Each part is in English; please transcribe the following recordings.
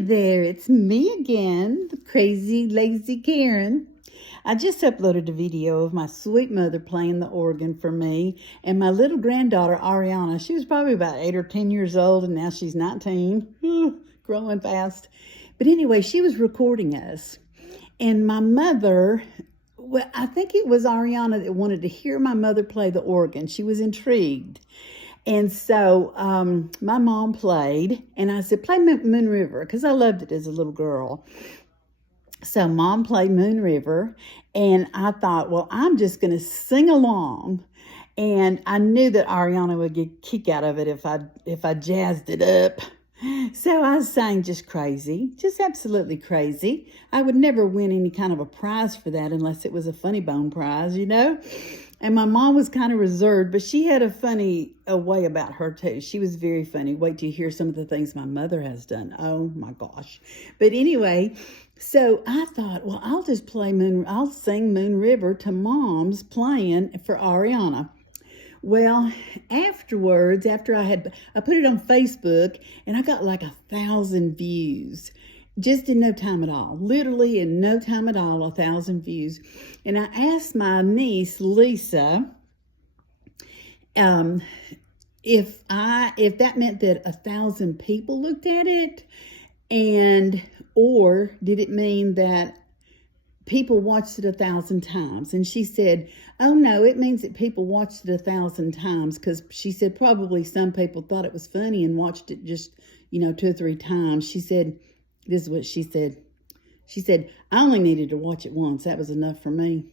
there, it's me again, the crazy, lazy Karen. I just uploaded a video of my sweet mother playing the organ for me and my little granddaughter, Ariana. She was probably about 8 or 10 years old, and now she's 19, growing fast. But anyway, she was recording us. And my mother, well, I think it was Ariana that wanted to hear my mother play the organ. She was intrigued. And so my mom played, and I said, play Moon River, because I loved it as a little girl. So Mom played Moon River, and I thought, well, I'm just going to sing along. And I knew that Ariana would get a kick out of it if I jazzed it up. So I sang just crazy, just absolutely crazy. I would never win any kind of a prize for that unless it was a funny bone prize, you know. And my mom was kind of reserved, but she had a funny way about her too. She was very funny. Wait till you hear some of the things my mother has done. Oh my gosh. But anyway, so I thought, well, I'll sing Moon River to Mom's playing for Ariana. Well, afterwards, I put it on Facebook, and I got like 1,000 views. Just in no time at all. Literally in no time at all, 1,000 views. And I asked my niece, Lisa, if that meant that 1,000 people looked at it, or did it mean that people watched it 1,000 times? And she said, oh no, it means that people watched it 1,000 times, because she said probably some people thought it was funny and watched it just, 2 or 3 times. She said, this is what she said. She said, I only needed to watch it once. That was enough for me.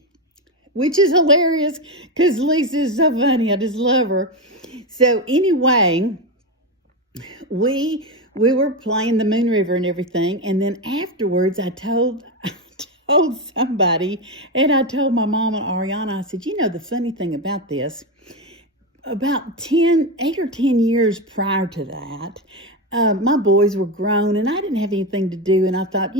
Which is hilarious, because Lisa is so funny. I just love her. So anyway, we were playing the Moon River and everything. And then afterwards, I told somebody, and I told my mom and Ariana, I said, the funny thing about this, about 8 or 10 years prior to that, my boys were grown, and I didn't have anything to do, and I thought,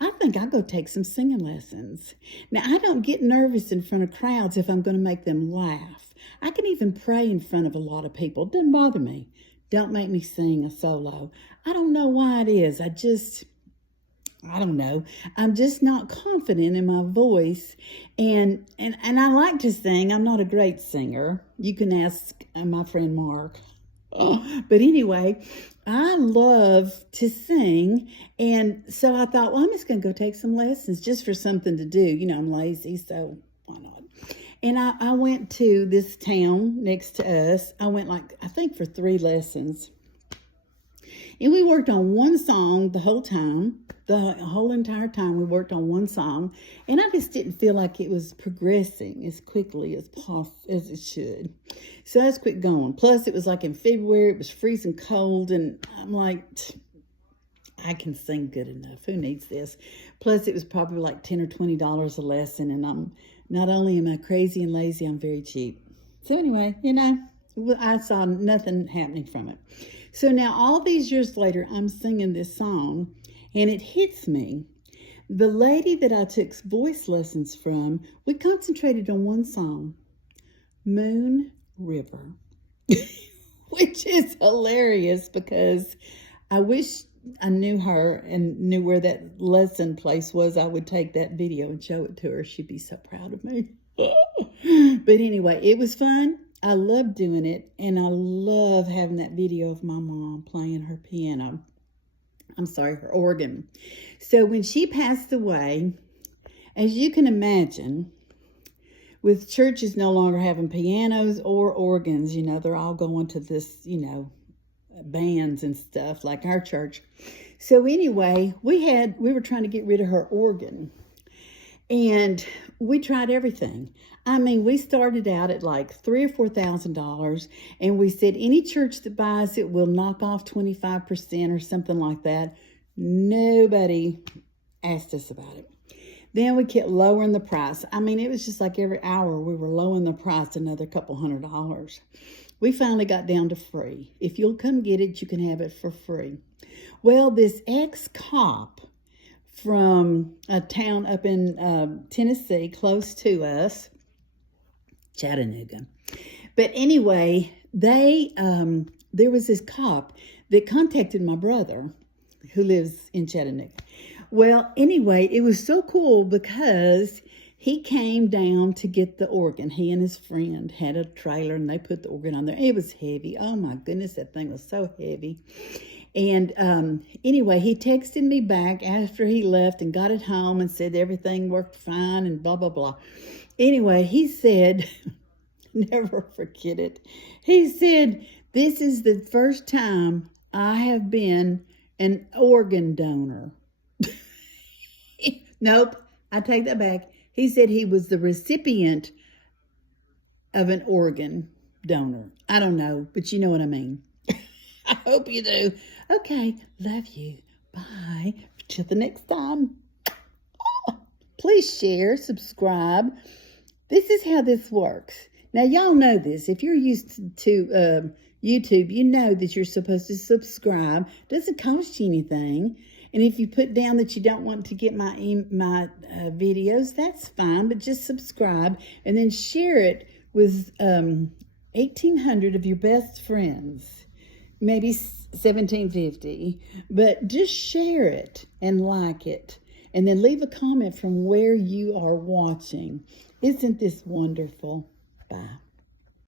I think I'll go take some singing lessons. Now, I don't get nervous in front of crowds if I'm going to make them laugh. I can even pray in front of a lot of people. It doesn't bother me. Don't make me sing a solo. I don't know why it is. I don't know. I'm just not confident in my voice, and I like to sing. I'm not a great singer. You can ask my friend Mark. But anyway, I love to sing, and so I thought, well, I'm just going to go take some lessons just for something to do. I'm lazy, so why not? And I went to this town next to us. I went I think for 3 lessons. And we worked on one song the whole time. The whole entire time we worked on one song. And I just didn't feel like it was progressing as quickly as it should. So I just quit going. Plus, it was like in February. It was freezing cold. And I'm like, I can sing good enough. Who needs this? Plus, it was probably like $10 or $20 a lesson. And not only am I crazy and lazy, I'm very cheap. So anyway, I saw nothing happening from it. So now all these years later, I'm singing this song, and it hits me. The lady that I took voice lessons from, we concentrated on one song, Moon River, which is hilarious, because I wish I knew her and knew where that lesson place was. I would take that video and show it to her. She'd be so proud of me. But anyway, it was fun. I love doing it, and I love having that video of my mom playing her her organ. So when she passed away, as you can imagine, with churches no longer having pianos or organs, they're all going to this, bands and stuff like our church. So anyway, we were trying to get rid of her organ. And we tried everything. I mean, we started out at like $3,000 or $4,000, and we said any church that buys it will knock off 25% or something like that. Nobody asked us about it. Then we kept lowering the price. I mean, it was just like every hour we were lowering the price another couple $100. We finally got down to free. If you'll come get it, you can have it for free. Well, this ex-cop from a town up in Tennessee, close to us, Chattanooga. But anyway, there was this cop that contacted my brother, who lives in Chattanooga. Well, anyway, it was so cool because he came down to get the organ. He and his friend had a trailer and they put the organ on there. It was heavy. Oh my goodness, that thing was so heavy. And anyway, he texted me back after he left and got it home and said everything worked fine and blah, blah, blah. Anyway, he said, never forget it. He said, this is the first time I have been an organ donor. Nope, I take that back. He said he was the recipient of an organ donor. I don't know, but you know what I mean. I hope you do. Okay, love you. Bye. Till the next time. Please share, subscribe. This is how this works. Now, y'all know this. If you're used to YouTube, you know that you're supposed to subscribe. It doesn't cost you anything. And if you put down that you don't want to get my videos, that's fine. But just subscribe and then share it with 1,800 of your best friends. Maybe 1,750. But just share it and like it. And then leave a comment from where you are watching. Isn't this wonderful? Bye.